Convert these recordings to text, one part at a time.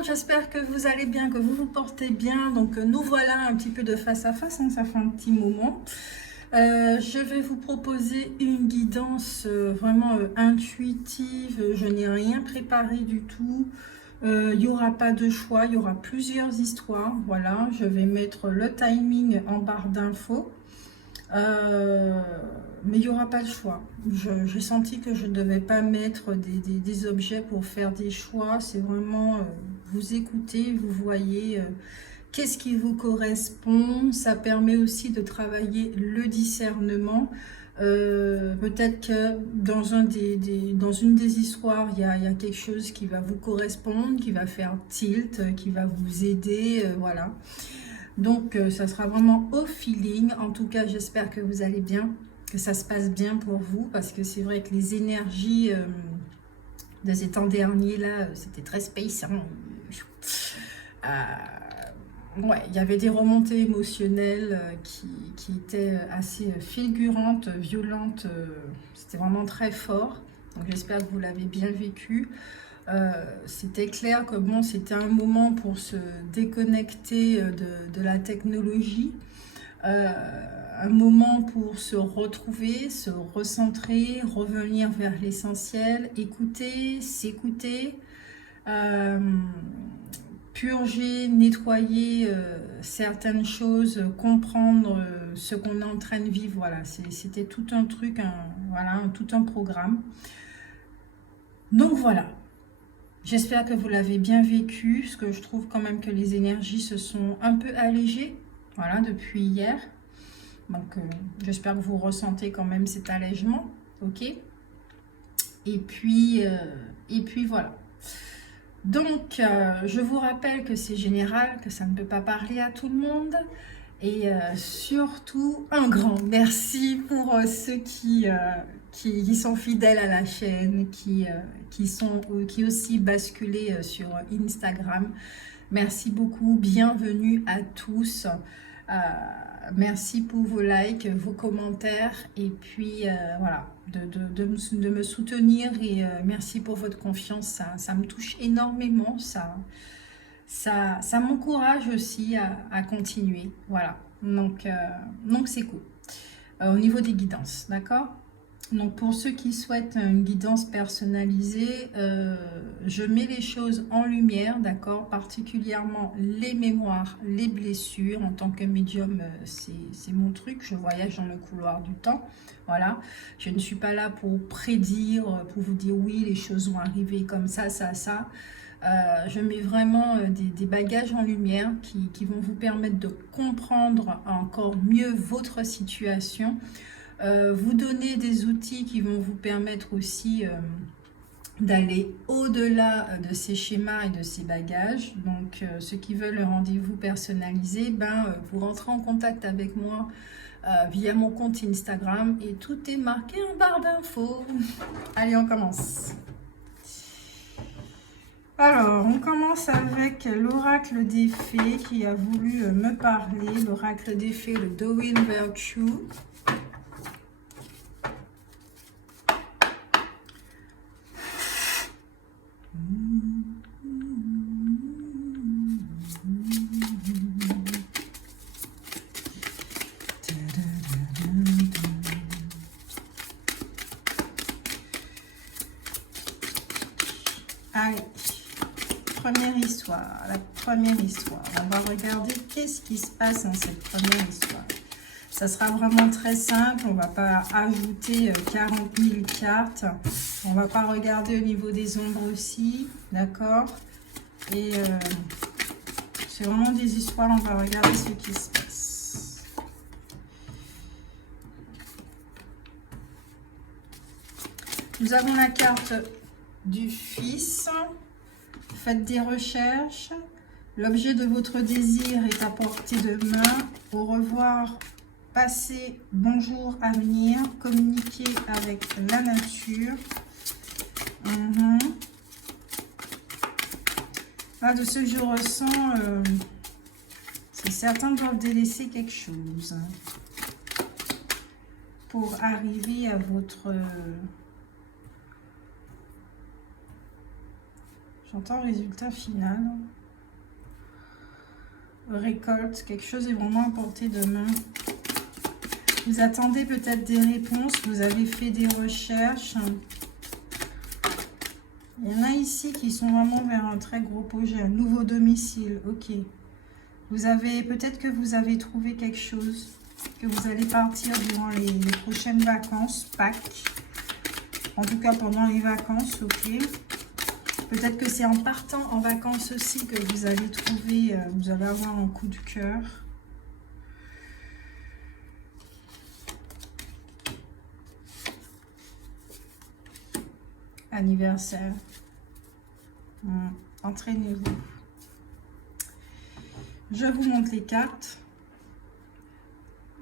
monde, j'espère que vous allez bien, que vous vous portez bien. Donc nous voilà un petit peu de face à face, hein, ça fait un petit moment. Je vais vous proposer une guidance vraiment intuitive. Je n'ai rien préparé du tout. Il n'y aura pas de choix, il y aura plusieurs histoires. Voilà, je vais mettre le timing en barre d'infos. Mais il n'y aura pas le choix. J'ai senti que je ne devais pas mettre des objets pour faire des choix. C'est vraiment vous écoutez, vous voyez qu'est-ce qui vous correspond. Ça permet aussi de travailler le discernement. Peut-être que dans une des histoires, il y a quelque chose qui va vous correspondre, qui va faire tilt, qui va vous aider. Voilà. Donc, ça sera vraiment au feeling. En tout cas, j'espère que vous allez bien, que ça se passe bien pour vous, parce que c'est vrai que les énergies de ces temps derniers, là, c'était très space. Hein. Ouais, il y avait des remontées émotionnelles qui étaient assez fulgurantes, violentes. C'était vraiment très fort. Donc, j'espère que vous l'avez bien vécu. C'était clair que bon, c'était un moment pour se déconnecter de la technologie, un moment pour se retrouver, se recentrer, revenir vers l'essentiel, écouter, s'écouter, purger, nettoyer certaines choses, comprendre ce qu'on est en train de vivre. Voilà, c'était tout un truc, voilà, tout un programme. Donc voilà. J'espère que vous l'avez bien vécu, parce que je trouve quand même que les énergies se sont un peu allégées, voilà, depuis hier. Donc, j'espère que vous ressentez quand même cet allègement, ok? Et puis voilà. Donc, je vous rappelle que c'est général, que ça ne peut pas parler à tout le monde. Et surtout, un grand merci pour ceux qui sont fidèles à la chaîne, qui aussi basculé sur Instagram. Merci beaucoup, bienvenue à tous. Merci pour vos likes, vos commentaires et puis voilà, de me soutenir et merci pour votre confiance, ça me touche énormément, ça m'encourage aussi à continuer, voilà, donc c'est cool. Au niveau des guidances, d'accord? Donc pour ceux qui souhaitent une guidance personnalisée, je mets les choses en lumière, d'accord? Particulièrement les mémoires, les blessures. En tant que médium, c'est mon truc, je voyage dans le couloir du temps, voilà. Je ne suis pas là pour prédire, pour vous dire oui, les choses vont arriver comme ça. Je mets vraiment des bagages en lumière qui vont vous permettre de comprendre encore mieux votre situation, vous donner des outils qui vont vous permettre aussi d'aller au-delà de ces schémas et de ces bagages. Donc ceux qui veulent le rendez-vous personnalisé, vous rentrez en contact avec moi via mon compte Instagram et tout est marqué en barre d'infos. Allez, on commence. Alors, on commence avec l'oracle des fées qui a voulu me parler. L'oracle des fées, le Dowin Virtue. Allez. La première histoire. On va regarder qu'est-ce qui se passe dans cette première histoire. Ça sera vraiment très simple. On ne va pas ajouter 40 000 cartes. On ne va pas regarder au niveau des ombres aussi. D'accord? Et c'est vraiment des histoires. On va regarder ce qui se passe. Nous avons la carte du Fils. Faites des recherches. L'objet de votre désir est à portée de main. Au revoir, passez, bonjour, avenir. Communiquez avec la nature. Là, de ce que je ressens, certains doivent délaisser quelque chose pour arriver à votre... J'entends résultat final. Récolte, quelque chose est vraiment à portée de main. Vous attendez peut-être des réponses, vous avez fait des recherches. Il y en a ici qui sont vraiment vers un très gros projet, un nouveau domicile, ok. Vous avez, peut-être que vous avez trouvé quelque chose, que vous allez partir durant les prochaines vacances, Pâques. En tout cas pendant les vacances, ok. Peut-être que c'est en partant en vacances aussi que vous allez trouver, vous allez avoir un coup de cœur. Anniversaire. Entraînez-vous. Je vous montre les cartes.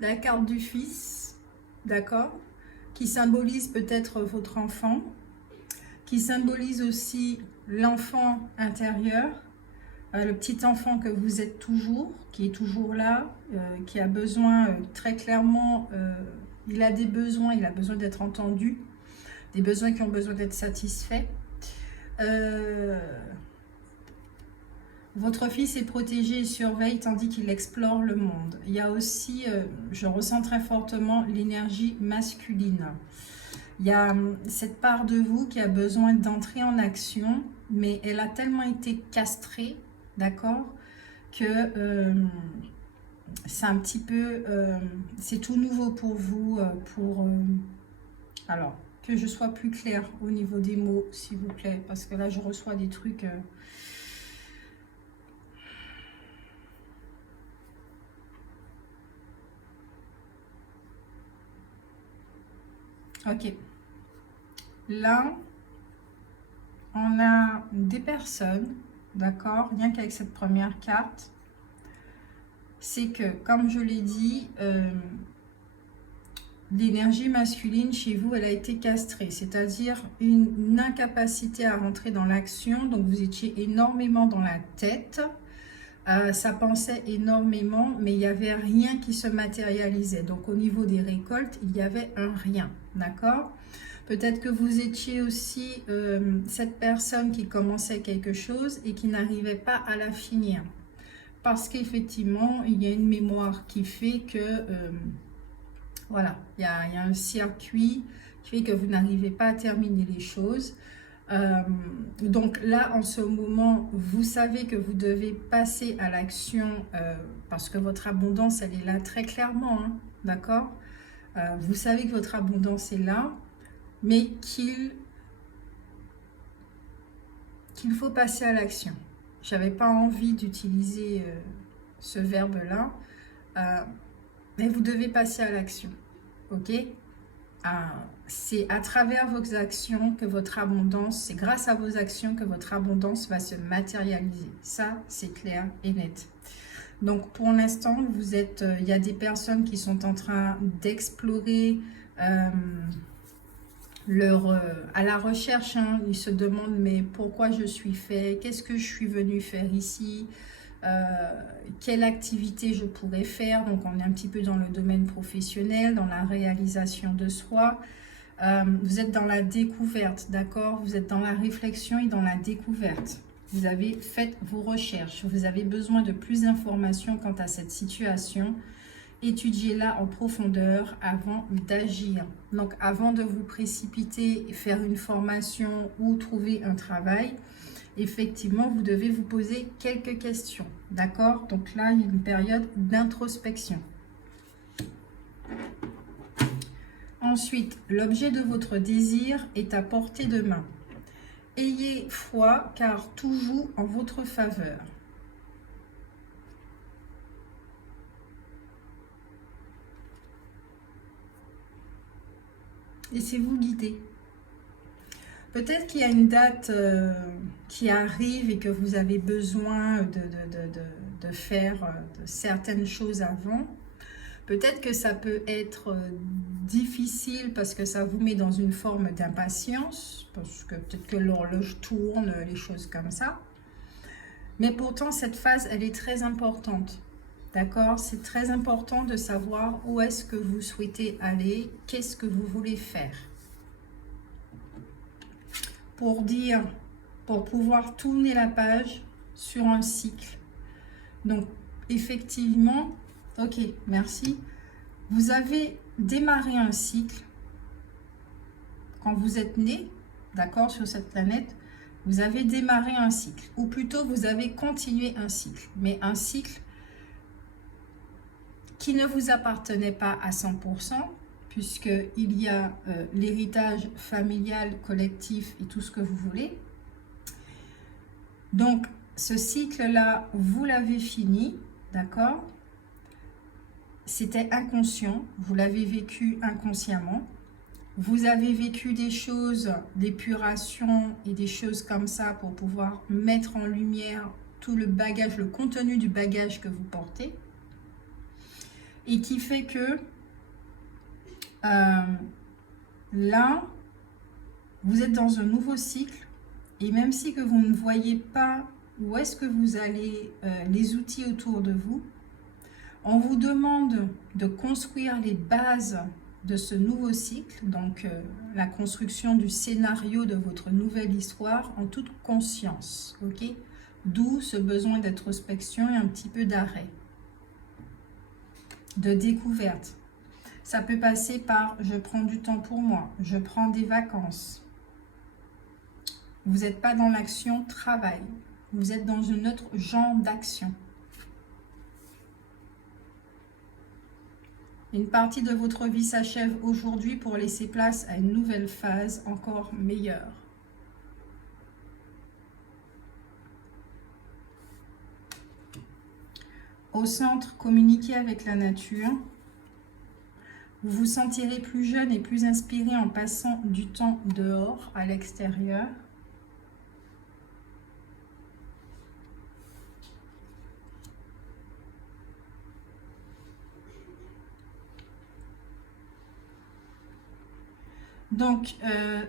La carte du fils, d'accord, qui symbolise peut-être votre enfant, qui symbolise aussi l'enfant intérieur, le petit enfant que vous êtes toujours, qui est toujours là, qui a besoin très clairement, il a des besoins, il a besoin d'être entendu, des besoins qui ont besoin d'être satisfaits. Votre fils est protégé et surveille tandis qu'il explore le monde. Il y a aussi, je ressens très fortement l'énergie masculine. Il y a cette part de vous qui a besoin d'entrer en action, mais elle a tellement été castrée, d'accord, que c'est un petit peu, c'est tout nouveau pour vous, alors, que je sois plus claire au niveau des mots, s'il vous plaît, parce que là, je reçois des trucs... Ok. Là, on a des personnes, d'accord, rien qu'avec cette première carte, c'est que, comme je l'ai dit, l'énergie masculine chez vous, elle a été castrée, c'est-à-dire une incapacité à rentrer dans l'action, donc vous étiez énormément dans la tête, ça pensait énormément, mais il n'y avait rien qui se matérialisait, donc au niveau des récoltes, il y avait un rien, d'accord ? Peut-être que vous étiez aussi cette personne qui commençait quelque chose et qui n'arrivait pas à la finir. Parce qu'effectivement, il y a une mémoire qui fait que, voilà, il y a un circuit qui fait que vous n'arrivez pas à terminer les choses. Donc là, en ce moment, vous savez que vous devez passer à l'action parce que votre abondance, elle est là très clairement, hein, d'accord ? Vous savez que votre abondance est là, mais qu'il faut passer à l'action. Je n'avais pas envie d'utiliser ce verbe-là, mais vous devez passer à l'action, ok ? C'est à travers vos actions que votre abondance, c'est grâce à vos actions que votre abondance va se matérialiser. Ça, c'est clair et net. Donc, pour l'instant, vous êtes, il y a des personnes qui sont en train d'explorer à la recherche, hein, ils se demandent mais pourquoi je suis fait, qu'est-ce que je suis venu faire ici, quelle activité je pourrais faire. Donc on est un petit peu dans le domaine professionnel, dans la réalisation de soi. Vous êtes dans la découverte, d'accord, vous êtes dans la réflexion et dans la découverte. Vous avez fait vos recherches, vous avez besoin de plus d'informations quant à cette situation. Étudiez-la en profondeur avant d'agir. Donc, avant de vous précipiter, faire une formation ou trouver un travail, effectivement, vous devez vous poser quelques questions. D'accord? Donc là, il y a une période d'introspection. Ensuite, l'objet de votre désir est à portée de main. Ayez foi, car tout joue en votre faveur. Laissez-vous guider. Peut-être qu'il y a une date qui arrive et que vous avez besoin de faire certaines choses avant. Peut-être que ça peut être difficile parce que ça vous met dans une forme d'impatience, parce que peut-être que l'horloge tourne, les choses comme ça. Mais pourtant, cette phase, elle est très importante. D'accord? C'est très important de savoir où est-ce que vous souhaitez aller, qu'est-ce que vous voulez faire. Pour dire pour pouvoir tourner la page sur un cycle. Donc, effectivement, ok, merci. Vous avez démarré un cycle quand vous êtes né, d'accord, sur cette planète. Vous avez démarré un cycle, ou plutôt vous avez continué un cycle, mais un cycle qui ne vous appartenait pas à 100%, puisqu'il y a l'héritage familial, collectif et tout ce que vous voulez. Donc, ce cycle-là, vous l'avez fini, d'accord? C'était inconscient, vous l'avez vécu inconsciemment. Vous avez vécu des choses, d'épuration et des choses comme ça pour pouvoir mettre en lumière tout le bagage, le contenu du bagage que vous portez. Et qui fait que là, vous êtes dans un nouveau cycle. Et même si que vous ne voyez pas où est-ce que vous allez, les outils autour de vous, on vous demande de construire les bases de ce nouveau cycle, donc la construction du scénario de votre nouvelle histoire en toute conscience, ok? D'où ce besoin d'introspection et un petit peu d'arrêt, de découverte. Ça peut passer par je prends du temps pour moi, je prends des vacances. Vous n'êtes pas dans l'action travail, vous êtes dans un autre genre d'action. Une partie de votre vie s'achève aujourd'hui pour laisser place à une nouvelle phase encore meilleure. Au centre, communiquez avec la nature. Vous vous sentirez plus jeune et plus inspiré en passant du temps dehors, à l'extérieur. Donc,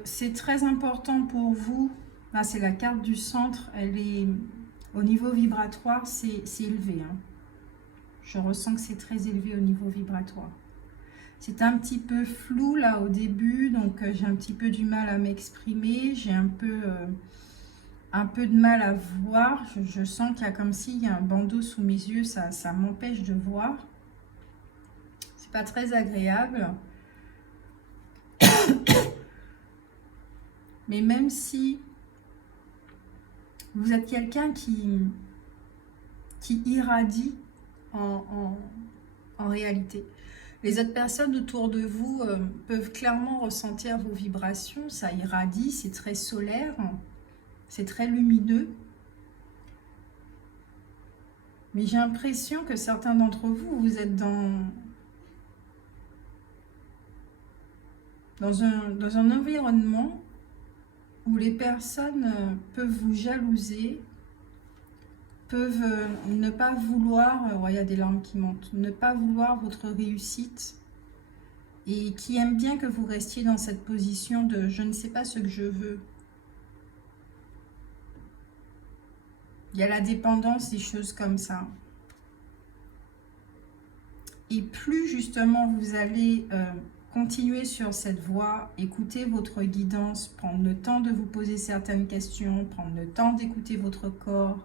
c'est très important pour vous. Là, c'est la carte du centre. Elle est au niveau vibratoire, c'est élevé. Hein. Je ressens que c'est très élevé au niveau vibratoire. C'est un petit peu flou là au début, donc j'ai un petit peu du mal à m'exprimer. J'ai un peu de mal à voir. Je sens qu'il y a comme s'il y a un bandeau sous mes yeux. Ça m'empêche de voir. C'est pas très agréable. Mais même si vous êtes quelqu'un qui irradie en réalité, les autres personnes autour de vous peuvent clairement ressentir vos vibrations. Ça irradie, c'est très solaire, c'est très lumineux. Mais j'ai l'impression que certains d'entre vous, vous êtes dans un environnement où les personnes peuvent vous jalouser, peuvent ne pas vouloir, il y a des larmes qui montent, ne pas vouloir votre réussite et qui aiment bien que vous restiez dans cette position de je ne sais pas ce que je veux. Il y a la dépendance, des choses comme ça. Et plus justement vous allez continuer sur cette voie, écouter votre guidance, prendre le temps de vous poser certaines questions, prendre le temps d'écouter votre corps,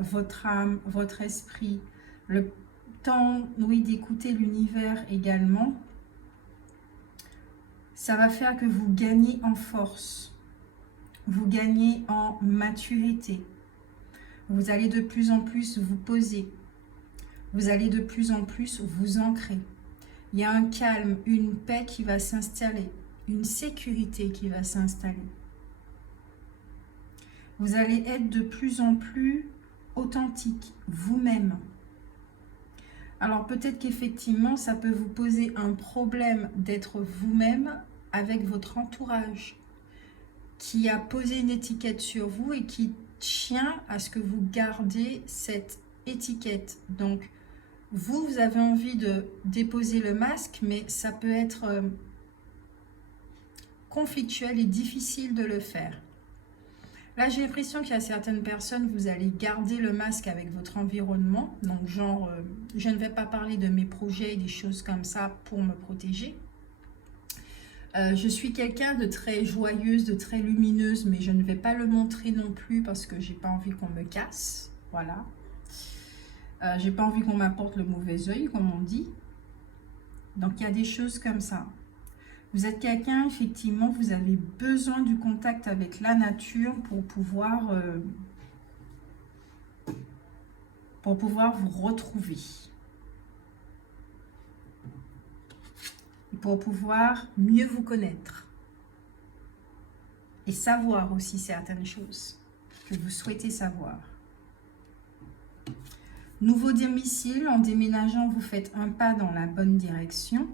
votre âme, votre esprit, le temps, oui, d'écouter l'univers également, ça va faire que vous gagnez en force, vous gagnez en maturité, vous allez de plus en plus vous poser, vous allez de plus en plus vous ancrer. Il y a un calme, une paix qui va s'installer, une sécurité qui va s'installer. Vous allez être de plus en plus authentique, vous-même. Alors peut-être qu'effectivement, ça peut vous poser un problème d'être vous-même avec votre entourage, qui a posé une étiquette sur vous et qui tient à ce que vous gardez cette étiquette. Donc, vous avez envie de déposer le masque, mais ça peut être conflictuel et difficile de le faire. Là, j'ai l'impression qu'il y a certaines personnes, vous allez garder le masque avec votre environnement. Donc, genre, je ne vais pas parler de mes projets et des choses comme ça pour me protéger. Je suis quelqu'un de très joyeuse, de très lumineuse, mais je ne vais pas le montrer non plus parce que j'ai pas envie qu'on me casse. Voilà. J'ai pas envie qu'on m'apporte le mauvais œil, comme on dit. Donc, il y a des choses comme ça. Vous êtes quelqu'un, effectivement, vous avez besoin du contact avec la nature pour pouvoir vous retrouver. Et pour pouvoir mieux vous connaître. Et savoir aussi certaines choses que vous souhaitez savoir. Nouveau domicile, en déménageant, vous faites un pas dans la bonne direction.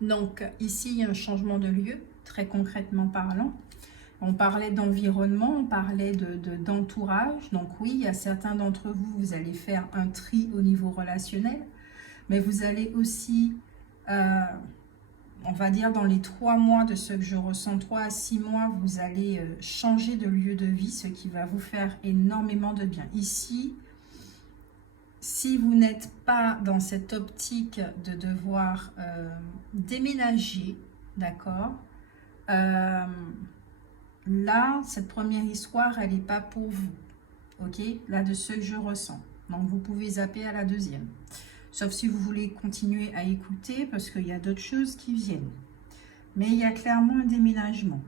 Donc, ici, il y a un changement de lieu, très concrètement parlant. On parlait d'environnement, on parlait d'entourage. Donc oui, il y a certains d'entre vous, vous allez faire un tri au niveau relationnel. Mais vous allez aussi, on va dire dans les 3 mois de ce que je ressens, 3 à 6 mois, vous allez changer de lieu de vie, ce qui va vous faire énormément de bien. Ici, si vous n'êtes pas dans cette optique de devoir déménager, d'accord, là, cette première histoire, elle n'est pas pour vous. Ok, là, de ce que je ressens. Donc, vous pouvez zapper à la deuxième. Sauf si vous voulez continuer à écouter, parce qu'il y a d'autres choses qui viennent. Mais il y a clairement un déménagement.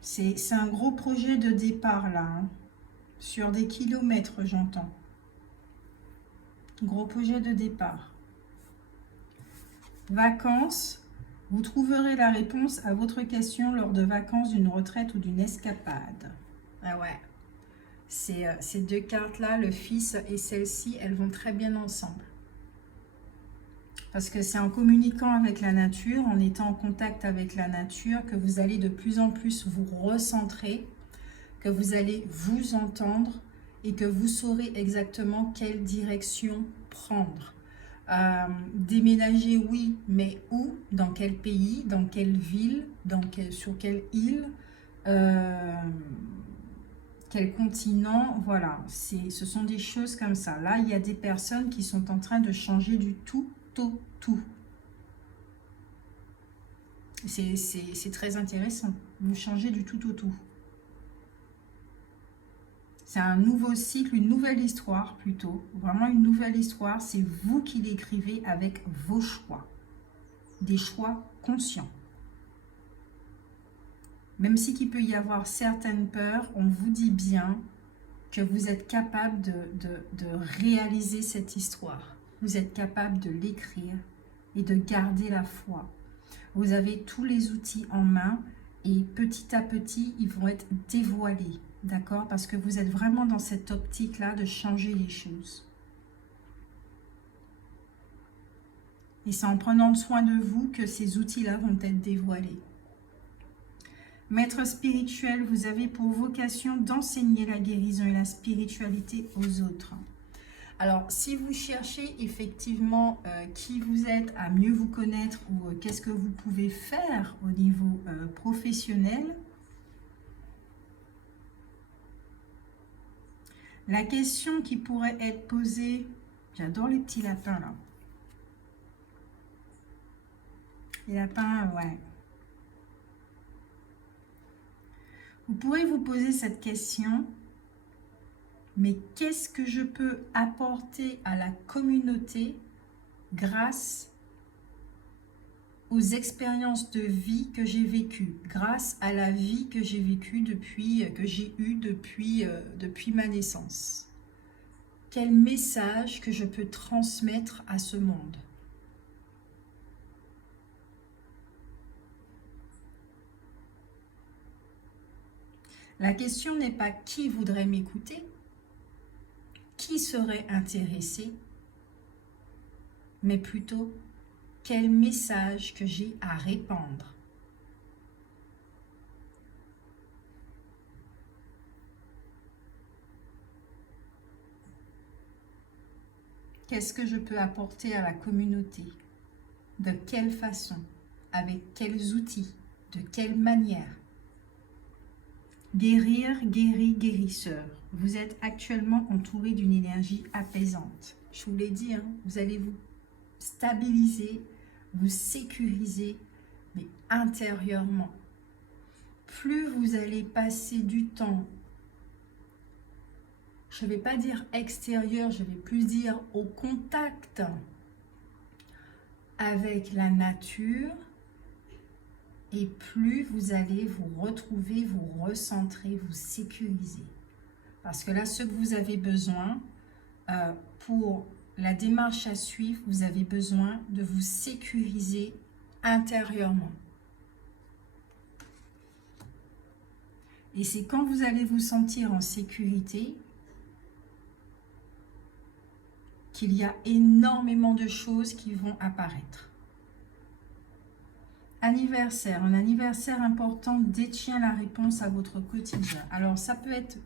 C'est un gros projet de départ, là. Hein. Sur des kilomètres, j'entends. Gros projet de départ. Vacances, vous trouverez la réponse à votre question lors de vacances, d'une retraite ou d'une escapade. Ah ouais, ces deux cartes-là, le fils et celle-ci, elles vont très bien ensemble. Parce que c'est en communiquant avec la nature, en étant en contact avec la nature, que vous allez de plus en plus vous recentrer, que vous allez vous entendre et que vous saurez exactement quelle direction prendre. Déménager, oui, mais où? Dans quel pays? Dans quelle ville? Sur quelle île? Quel continent? Voilà, ce sont des choses comme ça. Là, il y a des personnes qui sont en train de changer du tout au tout. C'est très intéressant. Vous changez du tout au tout. C'est un nouveau cycle, une nouvelle histoire plutôt. Vraiment une nouvelle histoire. C'est vous qui l'écrivez avec vos choix. Des choix conscients. Même si qu'il peut y avoir certaines peurs, on vous dit bien que vous êtes capable de réaliser cette histoire. Vous êtes capable de l'écrire et de garder la foi. Vous avez tous les outils en main et petit à petit, ils vont être dévoilés. D'accord? Parce que vous êtes vraiment dans cette optique-là de changer les choses. Et c'est en prenant soin de vous que ces outils-là vont être dévoilés. Maître spirituel, vous avez pour vocation d'enseigner la guérison et la spiritualité aux autres. Alors, si vous cherchez effectivement qui vous êtes, à mieux vous connaître ou qu'est-ce que vous pouvez faire au niveau professionnel, la question qui pourrait être posée, j'adore les petits lapins là. Les lapins, ouais. Vous pourrez vous poser cette question, mais qu'est-ce que je peux apporter à la communauté grâce aux expériences de vie que j'ai vécues, grâce à la vie que j'ai vécue depuis ma naissance. Quel message que je peux transmettre à ce monde? La question n'est pas qui voudrait m'écouter, qui serait intéressé, mais plutôt quel message que j'ai à répandre. Qu'est-ce que je peux apporter à la communauté? De quelle façon? Avec quels outils? De quelle manière? Guérir, guéri, guérisseur. vous êtes actuellement entouré d'une énergie apaisante. Je vous l'ai dit, hein, vous allez vous stabiliser, vous sécuriser, mais intérieurement. Plus vous allez passer du temps, je ne vais pas dire extérieur, je vais plus dire au contact avec la nature, et plus vous allez vous retrouver, vous recentrer, vous sécuriser. Parce que là, ce que vous avez besoin pour la démarche à suivre, vous avez besoin de vous sécuriser intérieurement. Et c'est quand vous allez vous sentir en sécurité qu'il y a énormément de choses qui vont apparaître. Anniversaire. Un anniversaire important détient la réponse à votre quotidien. Alors, ça peut être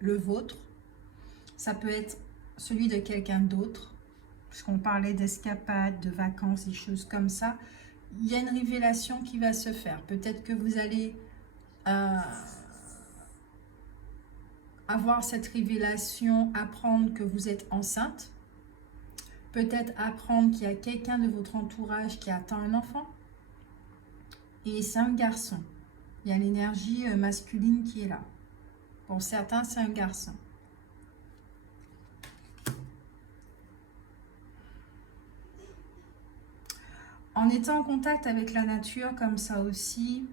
le vôtre, ça peut être celui de quelqu'un d'autre, puisqu'on parlait d'escapades, de vacances, des choses comme ça. Il y a une révélation qui va se faire. Peut-être que vous allez avoir cette révélation, apprendre que vous êtes enceinte. Peut-être apprendre qu'il y a quelqu'un de votre entourage qui attend un enfant. Et c'est un garçon. Il y a l'énergie masculine qui est là. Pour certains, c'est un garçon. En étant en contact avec la nature comme ça aussi,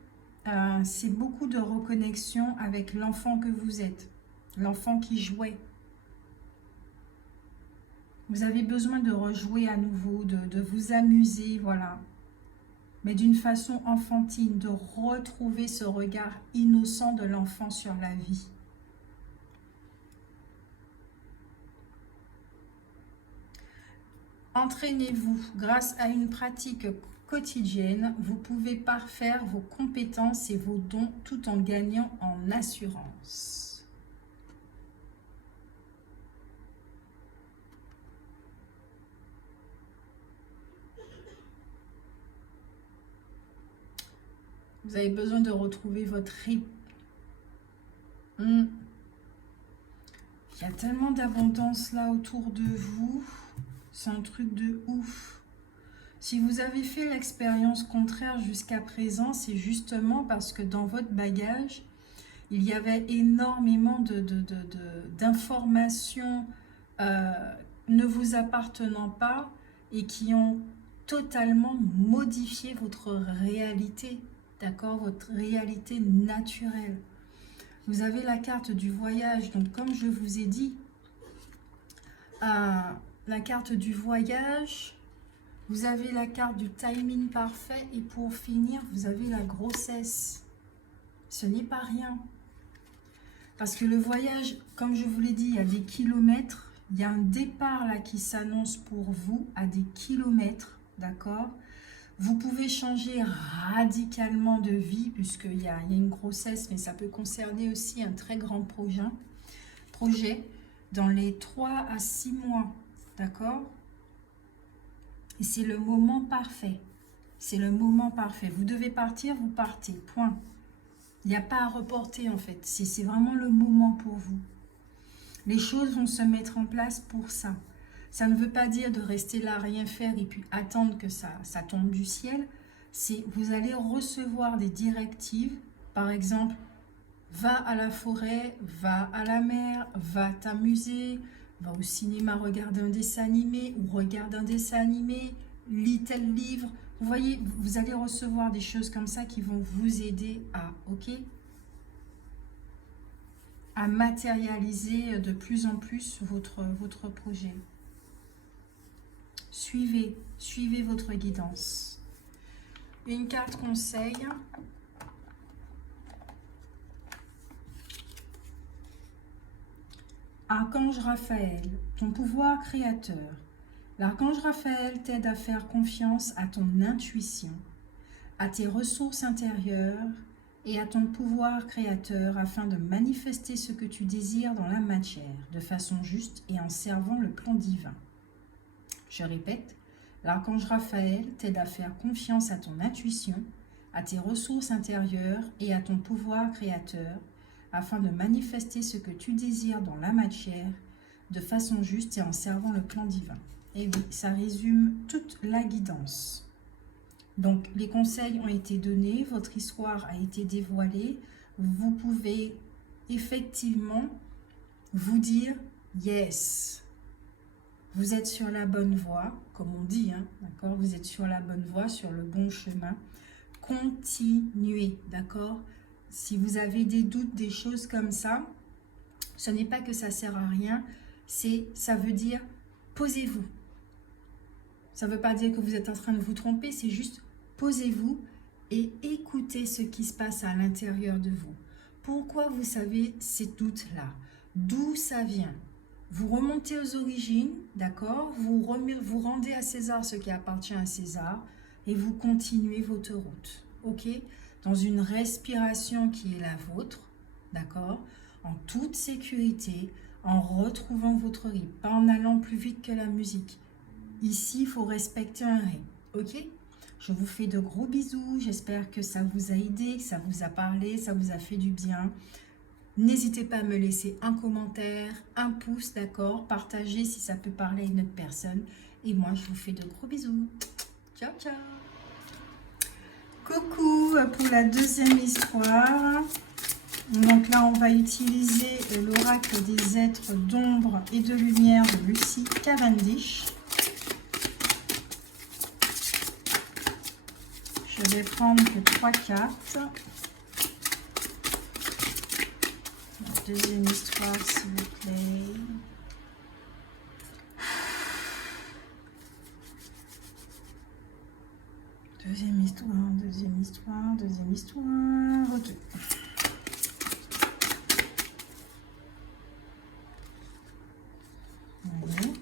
c'est beaucoup de reconnexion avec l'enfant que vous êtes. L'enfant qui jouait. Vous avez besoin de rejouer à nouveau, de vous amuser, voilà. Mais d'une façon enfantine, de retrouver ce regard innocent de l'enfant sur la vie. Entraînez-vous. Grâce à une pratique quotidienne, vous pouvez parfaire vos compétences et vos dons tout en gagnant en assurance. Vous avez besoin de retrouver votre rythme. Il y a tellement d'abondance là autour de vous. C'est un truc de ouf. Si vous avez fait l'expérience contraire jusqu'à présent, c'est justement parce que dans votre bagage, il y avait énormément d'informations ne vous appartenant pas et qui ont totalement modifié votre réalité. D'accord, votre réalité naturelle. Vous avez la carte du voyage. Donc, comme je vous ai dit, la carte du voyage, vous avez la carte du timing parfait. Et pour finir, vous avez la grossesse. Ce n'est pas rien. Parce que le voyage, comme je vous l'ai dit, il y a des kilomètres. Il y a un départ là qui s'annonce pour vous à des kilomètres. D'accord ? Vous pouvez changer radicalement de vie puisqu'il y a une grossesse, mais ça peut concerner aussi un très grand projet dans les 3 à 6 mois, d'accord? Et c'est le moment parfait. C'est le moment parfait. Vous devez partir, vous partez, point. Il n'y a pas à reporter en fait. C'est vraiment le moment pour vous. Les choses vont se mettre en place pour ça. Ça ne veut pas dire de rester là, rien faire et puis attendre que ça tombe du ciel. C'est vous allez recevoir des directives. Par exemple, va à la forêt, va à la mer, va t'amuser, va au cinéma regarder un dessin animé ou regarde un dessin animé, lis tel livre. Vous voyez, vous allez recevoir des choses comme ça qui vont vous aider à matérialiser de plus en plus votre projet. Suivez votre guidance. Une carte conseil. Archange Raphaël, ton pouvoir créateur. L'archange Raphaël t'aide à faire confiance à ton intuition, à tes ressources intérieures et à ton pouvoir créateur afin de manifester ce que tu désires dans la matière de façon juste et en servant le plan divin. Je répète, l'archange Raphaël t'aide à faire confiance à ton intuition, à tes ressources intérieures et à ton pouvoir créateur, afin de manifester ce que tu désires dans la matière de façon juste et en servant le plan divin. Et oui, ça résume toute la guidance. Donc, les conseils ont été donnés, votre histoire a été dévoilée. Vous pouvez effectivement vous dire « Yes ». Vous êtes sur la bonne voie, comme on dit, hein, d'accord? Vous êtes sur la bonne voie, sur le bon chemin. Continuez, d'accord? Si vous avez des doutes, des choses comme ça, ce n'est pas que ça sert à rien, ça veut dire posez-vous. Ça ne veut pas dire que vous êtes en train de vous tromper, c'est juste posez-vous et écoutez ce qui se passe à l'intérieur de vous. Pourquoi vous savez ces doutes-là? D'où ça vient? Vous remontez aux origines, d'accord? Vous rendez à César ce qui appartient à César et vous continuez votre route, ok? Dans une respiration qui est la vôtre, d'accord? En toute sécurité, en retrouvant votre rythme, pas en allant plus vite que la musique. Ici, il faut respecter un rythme, ok? Je vous fais de gros bisous, j'espère que ça vous a aidé, que ça vous a parlé, ça vous a fait du bien. N'hésitez pas à me laisser un commentaire, un pouce, d'accord? Partagez si ça peut parler à une autre personne. Et moi, je vous fais de gros bisous. Ciao, ciao! Coucou pour la deuxième histoire. Donc là, on va utiliser l'oracle des êtres d'ombre et de lumière de Lucy Cavendish. Je vais prendre que 3 cartes. La deuxième histoire, s'il vous plaît. Deuxième histoire, deuxième histoire, deuxième histoire. Ok. Oui.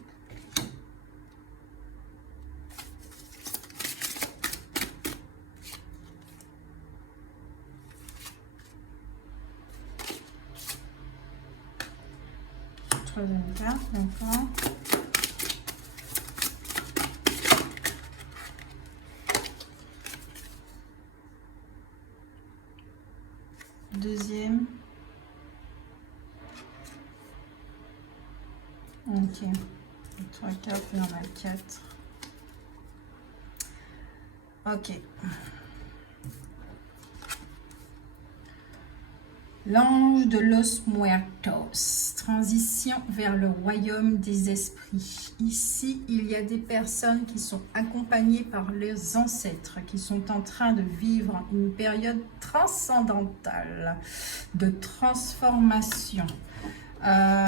Troisième carte, d'accord. Deuxième. Ok. 3 cartes, il y en a 4. Ok. L'ange de los muertos. Transition vers le royaume des esprits. Ici, il y a des personnes qui sont accompagnées par leurs ancêtres, qui sont en train de vivre une période transcendantale de transformation. La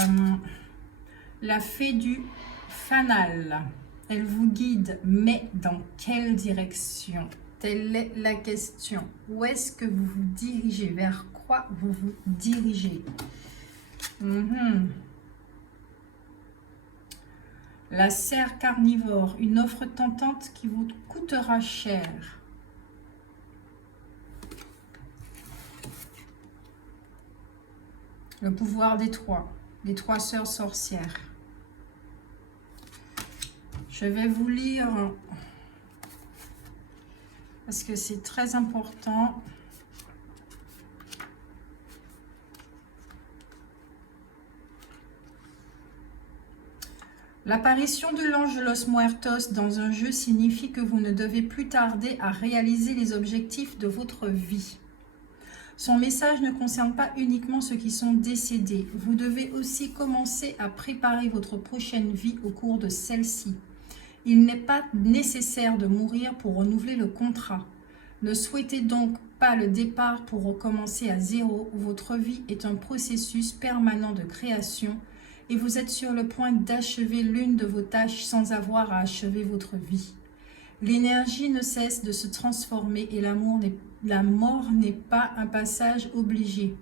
fée du fanal, elle vous guide, mais dans quelle direction? Telle est la question. Où est-ce que vous vous dirigez? Vers quoi vous vous dirigez? La serre carnivore, une offre tentante qui vous coûtera cher. Le pouvoir des trois sœurs sorcières. Je vais vous lire parce que c'est très important. L'apparition de l'ange de los muertos dans un jeu signifie que vous ne devez plus tarder à réaliser les objectifs de votre vie. Son message ne concerne pas uniquement ceux qui sont décédés. Vous devez aussi commencer à préparer votre prochaine vie au cours de celle-ci. Il n'est pas nécessaire de mourir pour renouveler le contrat. Ne souhaitez donc pas le départ pour recommencer à zéro. Votre vie est un processus permanent de création et vous êtes sur le point d'achever l'une de vos tâches sans avoir à achever votre vie. L'énergie ne cesse de se transformer et la mort n'est pas un passage obligé.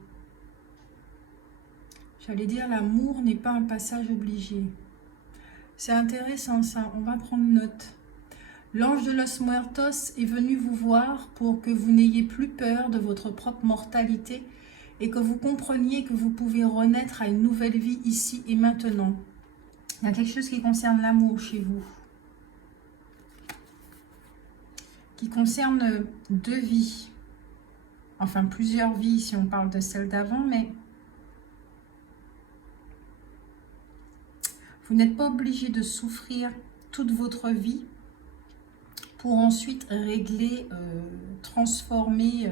J'allais dire l'amour n'est pas un passage obligé. C'est intéressant ça, on va prendre note. L'ange de los muertos est venu vous voir pour que vous n'ayez plus peur de votre propre mortalité et que vous compreniez que vous pouvez renaître à une nouvelle vie ici et maintenant. Il y a quelque chose qui concerne l'amour chez vous. Qui concerne 2 vies. Enfin, plusieurs vies si on parle de celle d'avant, mais Vous n'êtes pas obligé de souffrir toute votre vie pour ensuite régler, transformer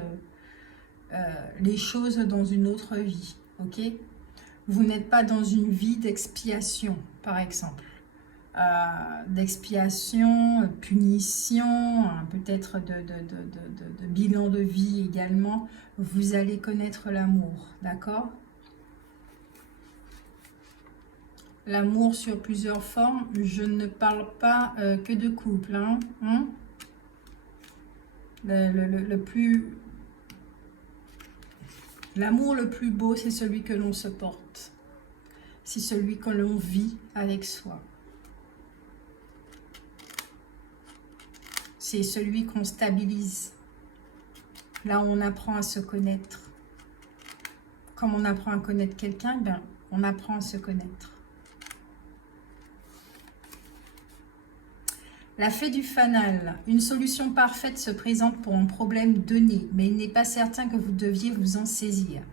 les choses dans une autre vie. Ok? Vous n'êtes pas dans une vie d'expiation, par exemple. D'expiation, punition, peut-être de bilan de vie également. Vous allez connaître l'amour, d'accord? L'amour sur plusieurs formes. Je ne parle pas que de couple. Hein. L'amour le plus beau, c'est celui que l'on se porte. C'est celui que l'on vit avec soi. C'est celui qu'on stabilise. Là où on apprend à se connaître. Comme on apprend à connaître quelqu'un, ben, on apprend à se connaître. La fée du fanal. Une solution parfaite se présente pour un problème donné, mais il n'est pas certain que vous deviez vous en saisir.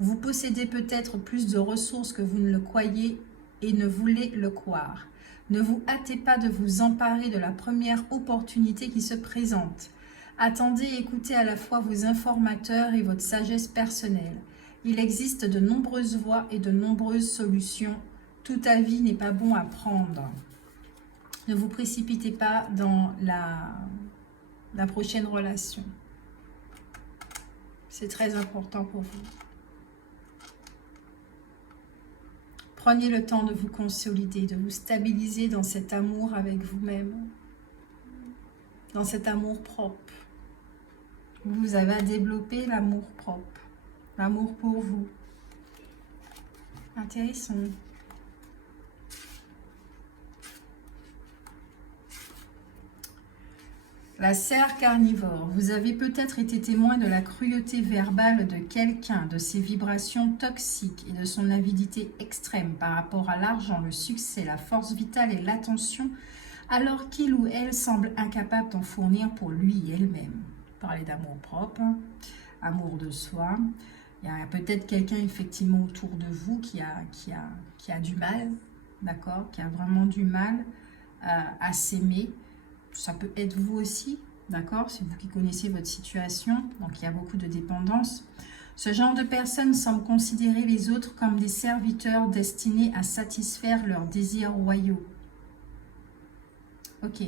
Vous possédez peut-être plus de ressources que vous ne le croyez et ne voulez le croire. Ne vous hâtez pas de vous emparer de la première opportunité qui se présente. Attendez et écoutez à la fois vos informateurs et votre sagesse personnelle. Il existe de nombreuses voies et de nombreuses solutions. Tout avis n'est pas bon à prendre. Ne vous précipitez pas dans la prochaine relation. C'est très important pour vous. Prenez le temps de vous consolider, de vous stabiliser dans cet amour avec vous-même. Dans cet amour propre. Vous avez à développer l'amour propre. L'amour pour vous. Intéressant. La cerf carnivore. Vous avez peut-être été témoin de la cruauté verbale de quelqu'un, de ses vibrations toxiques et de son avidité extrême par rapport à l'argent, le succès, la force vitale et l'attention, alors qu'il ou elle semble incapable d'en fournir pour lui et elle-même. Parler d'amour propre, amour de soi. Il y a peut-être quelqu'un effectivement autour de vous qui a du mal, d'accord, qui a vraiment du mal à s'aimer. Ça peut être vous aussi, d'accord? C'est vous qui connaissez votre situation, donc il y a beaucoup de dépendance. Ce genre de personnes semble considérer les autres comme des serviteurs destinés à satisfaire leurs désirs royaux. Ok.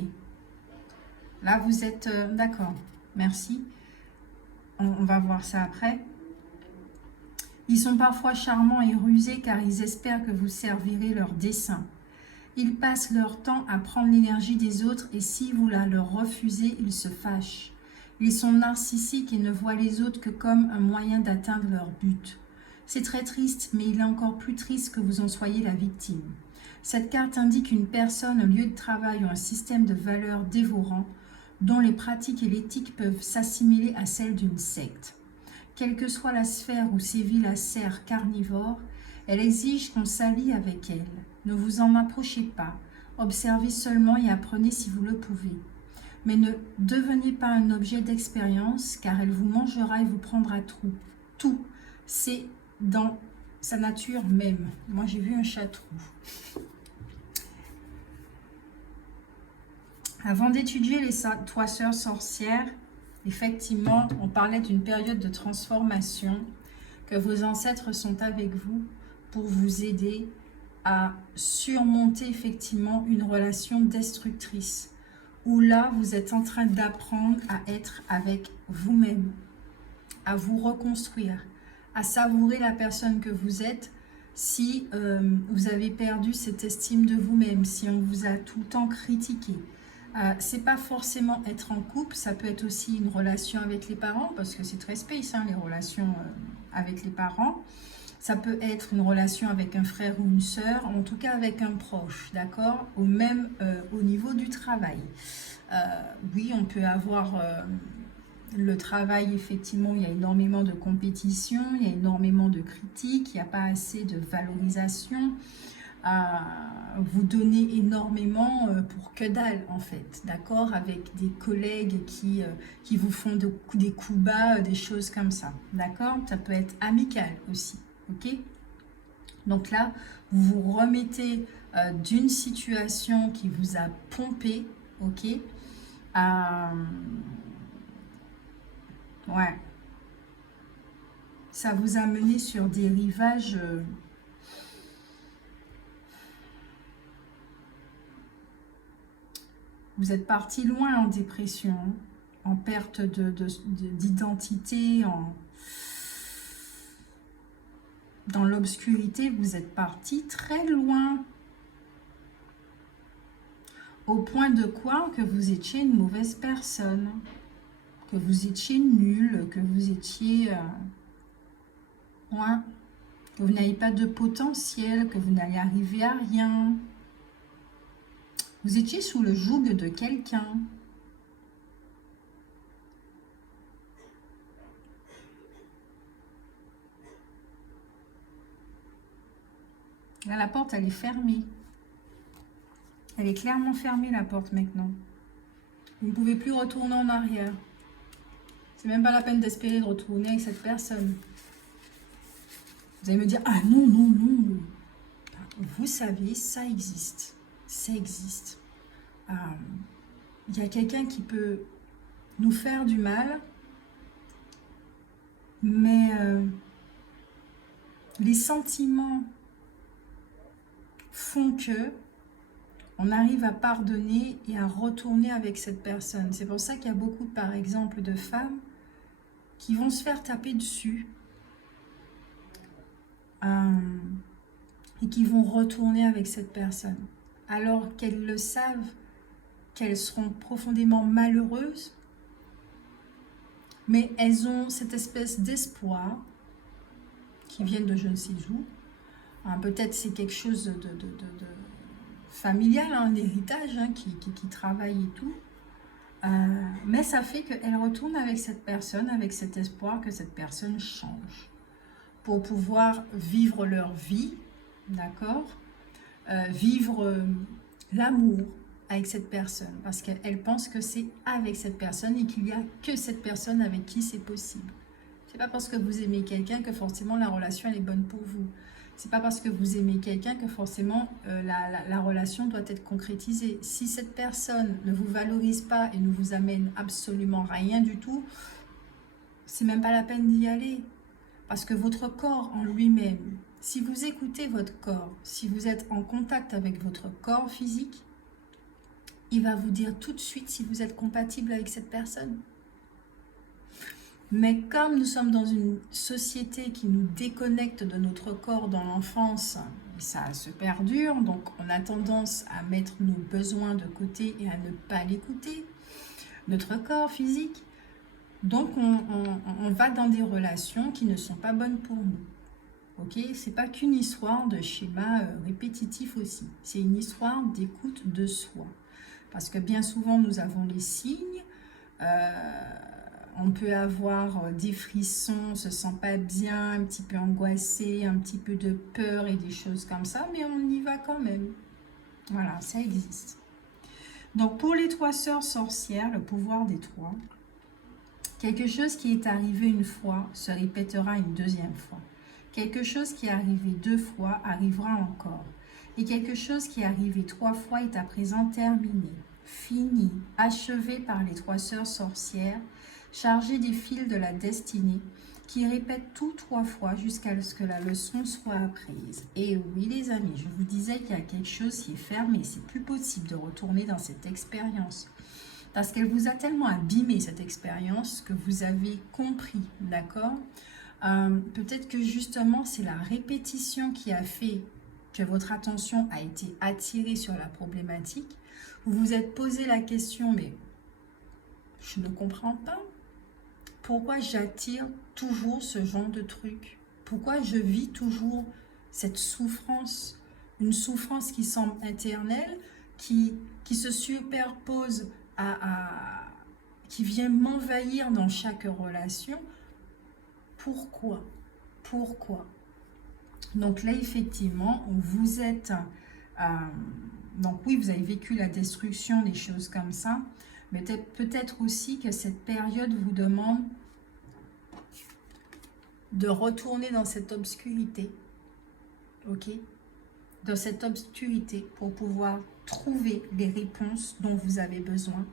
Là, vous êtes... d'accord, merci. On va voir ça après. Ils sont parfois charmants et rusés car ils espèrent que vous servirez leurs desseins. Ils passent leur temps à prendre l'énergie des autres et si vous la leur refusez, ils se fâchent. Ils sont narcissiques et ne voient les autres que comme un moyen d'atteindre leur but. C'est très triste, mais il est encore plus triste que vous en soyez la victime. Cette carte indique une personne, un lieu de travail ou un système de valeurs dévorant dont les pratiques et l'éthique peuvent s'assimiler à celles d'une secte. Quelle que soit la sphère où sévit la cerf carnivore, elle exige qu'on s'allie avec elle. Ne vous en approchez pas, observez seulement et apprenez si vous le pouvez. Mais ne devenez pas un objet d'expérience, car elle vous mangera et vous prendra tout. C'est dans sa nature même. Moi, j'ai vu un chatrou. Avant d'étudier les trois sœurs sorcières, effectivement, on parlait d'une période de transformation, que vos ancêtres sont avec vous pour vous aider à surmonter effectivement une relation destructrice, où là, vous êtes en train d'apprendre à être avec vous-même, à vous reconstruire, à savourer la personne que vous êtes. Si vous avez perdu cette estime de vous-même, si on vous a tout le temps critiqué, c'est pas forcément être en couple, ça peut être aussi une relation avec les parents, parce que c'est très space, hein, les relations avec les parents. Ça peut être une relation avec un frère ou une sœur, en tout cas avec un proche, d'accord? Ou même au niveau du travail. Oui, on peut avoir le travail, effectivement, il y a énormément de compétition, il y a énormément de critiques, il n'y a pas assez de valorisation. Vous donnez énormément pour que dalle, en fait, d'accord? Avec des collègues qui vous font des coups bas, des choses comme ça, d'accord? Ça peut être amical aussi. Ok, donc là, vous vous remettez d'une situation qui vous a pompé, ok. Ouais. Ça vous a mené sur des rivages... vous êtes parti loin en dépression, en perte d'identité, dans l'obscurité, vous êtes parti très loin. Au point de quoi que vous étiez une mauvaise personne, que vous étiez nul, que vous étiez... ouais, que vous n'avez pas de potentiel, que vous n'allez arriver à rien. Vous étiez sous le joug de quelqu'un. Là, la porte, elle est fermée. Elle est clairement fermée, la porte, maintenant. Vous ne pouvez plus retourner en arrière. C'est même pas la peine d'espérer de retourner avec cette personne. Vous allez me dire, ah non, non, non. Vous savez, ça existe. Ça existe. Il y a quelqu'un qui peut nous faire du mal, mais les sentiments font que on arrive à pardonner et à retourner avec cette personne. C'est pour ça qu'il y a beaucoup, par exemple, de femmes qui vont se faire taper dessus et qui vont retourner avec cette personne. Alors qu'elles le savent, qu'elles seront profondément malheureuses, mais elles ont cette espèce d'espoir qui viennent de je ne sais où. Peut-être c'est quelque chose de familial, un héritage qui travaille et tout. Mais ça fait qu'elles retournent avec cette personne, avec cet espoir que cette personne change. Pour pouvoir vivre leur vie, d'accord, vivre l'amour avec cette personne. Parce qu'elles pensent que c'est avec cette personne et qu'il n'y a que cette personne avec qui c'est possible. C'est pas parce que vous aimez quelqu'un que forcément la relation elle est bonne pour vous. C'est pas parce que vous aimez quelqu'un que forcément la relation doit être concrétisée. Si cette personne ne vous valorise pas et ne vous amène absolument rien du tout, c'est même pas la peine d'y aller. Parce que votre corps en lui-même, si vous écoutez votre corps, si vous êtes en contact avec votre corps physique, il va vous dire tout de suite si vous êtes compatible avec cette personne. Mais comme nous sommes dans une société qui nous déconnecte de notre corps dans l'enfance, ça se perdure, donc on a tendance à mettre nos besoins de côté et à ne pas l'écouter, notre corps physique. Donc on va dans des relations qui ne sont pas bonnes pour nous. Ok, c'est pas qu'une histoire de schéma répétitif aussi, c'est une histoire d'écoute de soi. Parce que bien souvent nous avons les signes, on peut avoir des frissons, on ne se sent pas bien, un petit peu angoissé, un petit peu de peur et des choses comme ça, mais on y va quand même. Voilà, ça existe. Donc pour les trois sœurs sorcières, le pouvoir des trois, quelque chose qui est arrivé une fois se répétera une deuxième fois. Quelque chose qui est arrivé 2 fois arrivera encore. Et quelque chose qui est arrivé 3 fois est à présent terminé, fini, achevé par les trois sœurs sorcières, chargées des fils de la destinée, qui répètent tout 3 fois jusqu'à ce que la leçon soit apprise. Et oui les amis, je vous disais qu'il y a quelque chose qui est fermé, c'est plus possible de retourner dans cette expérience. Parce qu'elle vous a tellement abîmé cette expérience que vous avez compris, d'accord ? Peut-être que justement c'est la répétition qui a fait que votre attention a été attirée sur la problématique. Vous vous êtes posé la question, mais je ne comprends pas. Pourquoi j'attire toujours ce genre de truc? Pourquoi je vis toujours cette souffrance? Une souffrance qui semble éternelle, qui se superpose qui vient m'envahir dans chaque relation. Pourquoi? Pourquoi? Donc là, effectivement, vous êtes... donc oui, vous avez vécu la destruction, des choses comme ça, mais peut-être aussi que cette période vous demande de retourner dans cette obscurité. Ok? de cette obscurité pour pouvoir trouver les réponses dont vous avez besoin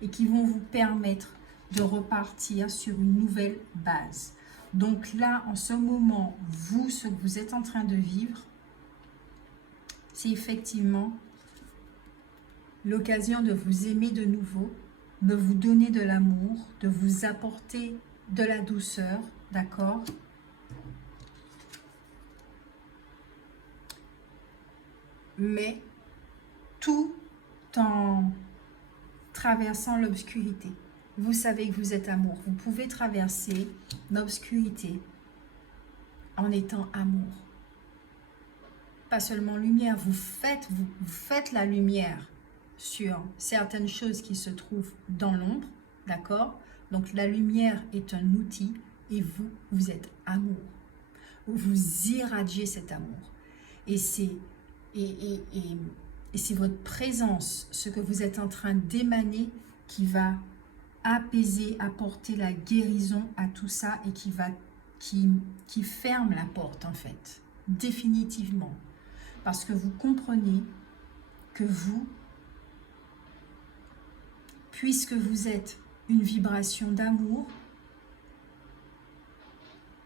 et qui vont vous permettre de repartir sur une nouvelle base. Donc là, en ce moment, vous, ce que vous êtes en train de vivre, c'est effectivement l'occasion de vous aimer de nouveau, de vous donner de l'amour, de vous apporter de la douceur, d'accord? Mais tout en traversant l'obscurité. Vous savez que vous êtes amour. Vous pouvez traverser l'obscurité en étant amour. Pas seulement lumière, vous faites la lumière sur certaines choses qui se trouvent dans l'ombre, d'accord? Donc la lumière est un outil et vous, vous êtes amour. Vous irradiez cet amour. Et c'est votre présence, ce que vous êtes en train d'émaner qui va apaiser, apporter la guérison à tout ça et qui ferme la porte en fait, définitivement. Parce que vous comprenez que vous, puisque vous êtes une vibration d'amour,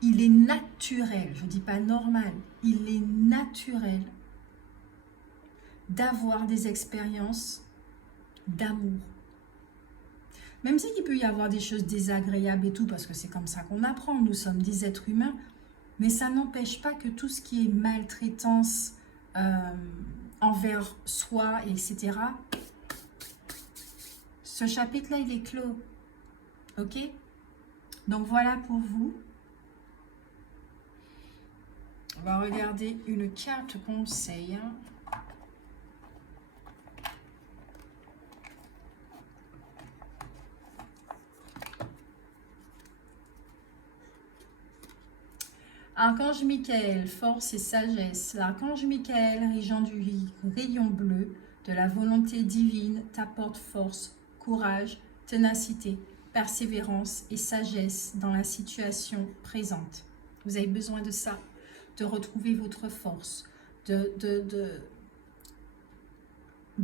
il est naturel, je ne dis pas normal, il est naturel d'avoir des expériences d'amour. Même s'il peut y avoir des choses désagréables et tout, parce que c'est comme ça qu'on apprend, nous sommes des êtres humains, mais ça n'empêche pas que tout ce qui est maltraitance envers soi, etc., ce chapitre-là, il est clos. Ok? Donc voilà pour vous. On va regarder une carte conseil. Archange Michael, force et sagesse. L'archange Michael, régent du rayon bleu de la volonté divine, t'apporte force, courage, ténacité, persévérance et sagesse dans la situation présente. Vous avez besoin de ça, de retrouver votre force, de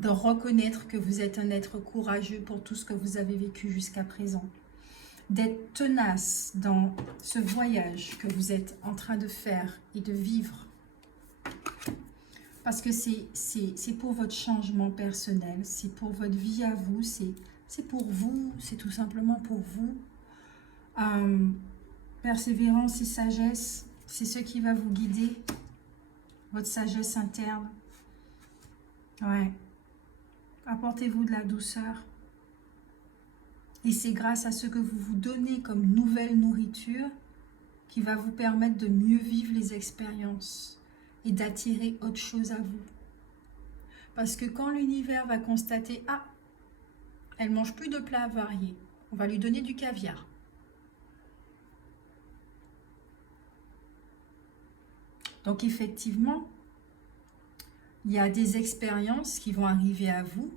reconnaître que vous êtes un être courageux pour tout ce que vous avez vécu jusqu'à présent. D'être tenace dans ce voyage que vous êtes en train de faire et de vivre. Parce que c'est pour votre changement personnel, c'est pour votre vie à vous, c'est pour vous, c'est tout simplement pour vous. Persévérance et sagesse, c'est ce qui va vous guider, votre sagesse interne. Ouais. Apportez-vous de la douceur. Et c'est grâce à ce que vous vous donnez comme nouvelle nourriture qui va vous permettre de mieux vivre les expériences et d'attirer autre chose à vous. Parce que quand l'univers va constater « Ah, elle ne mange plus de plats variés, on va lui donner du caviar ». Donc effectivement, il y a des expériences qui vont arriver à vous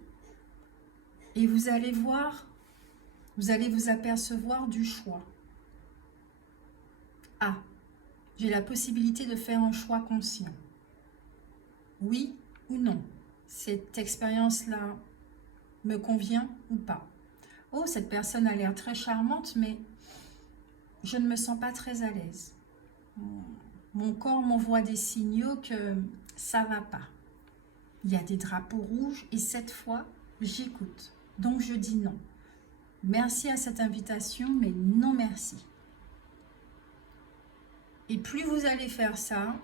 et vous allez voir, vous allez vous apercevoir du choix. Ah, j'ai la possibilité de faire un choix conscient. Oui ou non, cette expérience-là me convient ou pas. Oh, cette personne a l'air très charmante, mais je ne me sens pas très à l'aise. Mon corps m'envoie des signaux que ça ne va pas. Il y a des drapeaux rouges et cette fois, j'écoute. Donc je dis non. Merci à cette invitation, mais non merci. Et plus vous allez faire ça,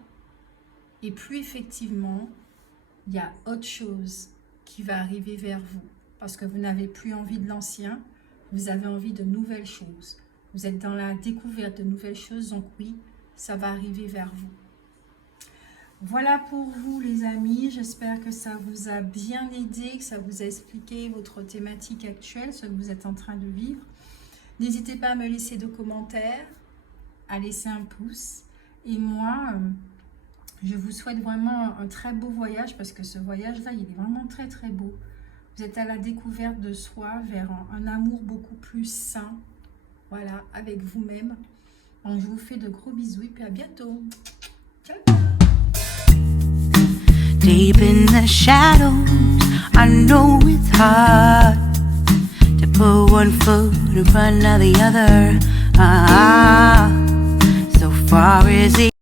et plus effectivement, il y a autre chose qui va arriver vers vous. Parce que vous n'avez plus envie de l'ancien, vous avez envie de nouvelles choses. Vous êtes dans la découverte de nouvelles choses, donc oui, ça va arriver vers vous. Voilà pour vous les amis, j'espère que ça vous a bien aidé, que ça vous a expliqué votre thématique actuelle, ce que vous êtes en train de vivre. N'hésitez pas à me laisser de commentaires, à laisser un pouce. Et moi, je vous souhaite vraiment un très beau voyage parce que ce voyage-là, il est vraiment très très beau. Vous êtes à la découverte de soi vers un amour beaucoup plus sain, voilà, avec vous-même. Donc je vous fais de gros bisous et puis à bientôt. Ciao! Deep in the shadows, I know it's hard to put one foot in front of the other.